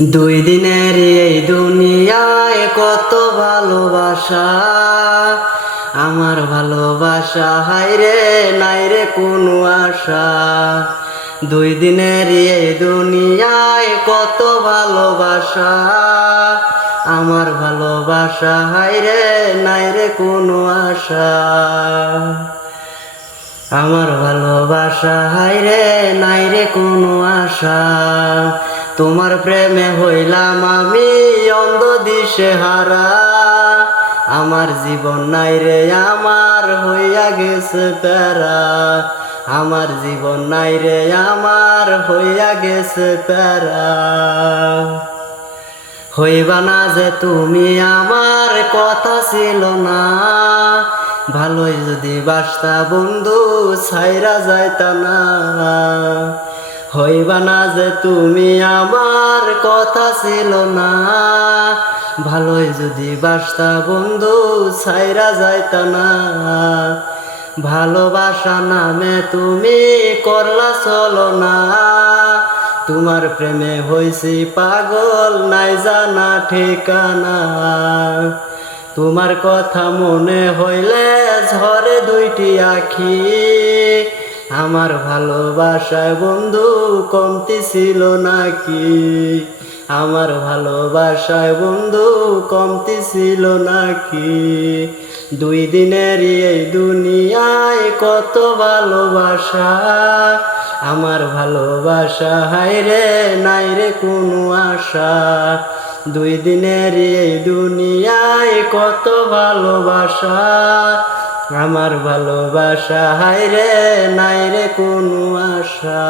দুই দিনের এই দুনিয়ায় কত ভালোবাসা, আমার ভালোবাসা হায়রে নাই রে কোনো আশা। দুই দিনের এই দুনিয়ায় কত ভালোবাসা, আমার ভালোবাসা হায়রে নাই রে কোনো আশা। আমার ভালোবাসা হায়রে নাই রে কোনো আশা। তোমার প্রেমে হইলাম আমি অন্ধ দিশে হারা, আমার জীবন নাই রে আমার হইয়া গেছে প্যারা। আমার জীবন নাই রে আমার হইয়া গেছে প্যারা। হইবা না যে তুমি আমার কথা ছিল না, ভালোই যদি বাসতা বন্ধু ছাইরা যাইতা না। হইবা না যে তুমি আমার কথা ছিল না, ভালোই যদি বাসতা বন্ধু ছাইরা যাইতা না। ভালোবাসা নামে তুমি করলা চলো না, তোমার প্রেমে হইছি পাগল নাই জানা ঠিকানা। তোমার কথা মনে হইলে ঝরে দুইটি আখি, আমার ভালোবাসায় বন্ধু কমতি ছিল নাকি। আমার ভালোবাসায় বন্ধু কমতি ছিল নাকি। দুই দিনের এই দুনিয়ায় কত ভালোবাসা, আমার ভালোবাসা হায়রে নাই রে কোনো আশা। দুই দিনের এই দুনিয়ায় কত ভালোবাসা, আমার ভালোবাসা হায়রে নাই রে কোনো আশা।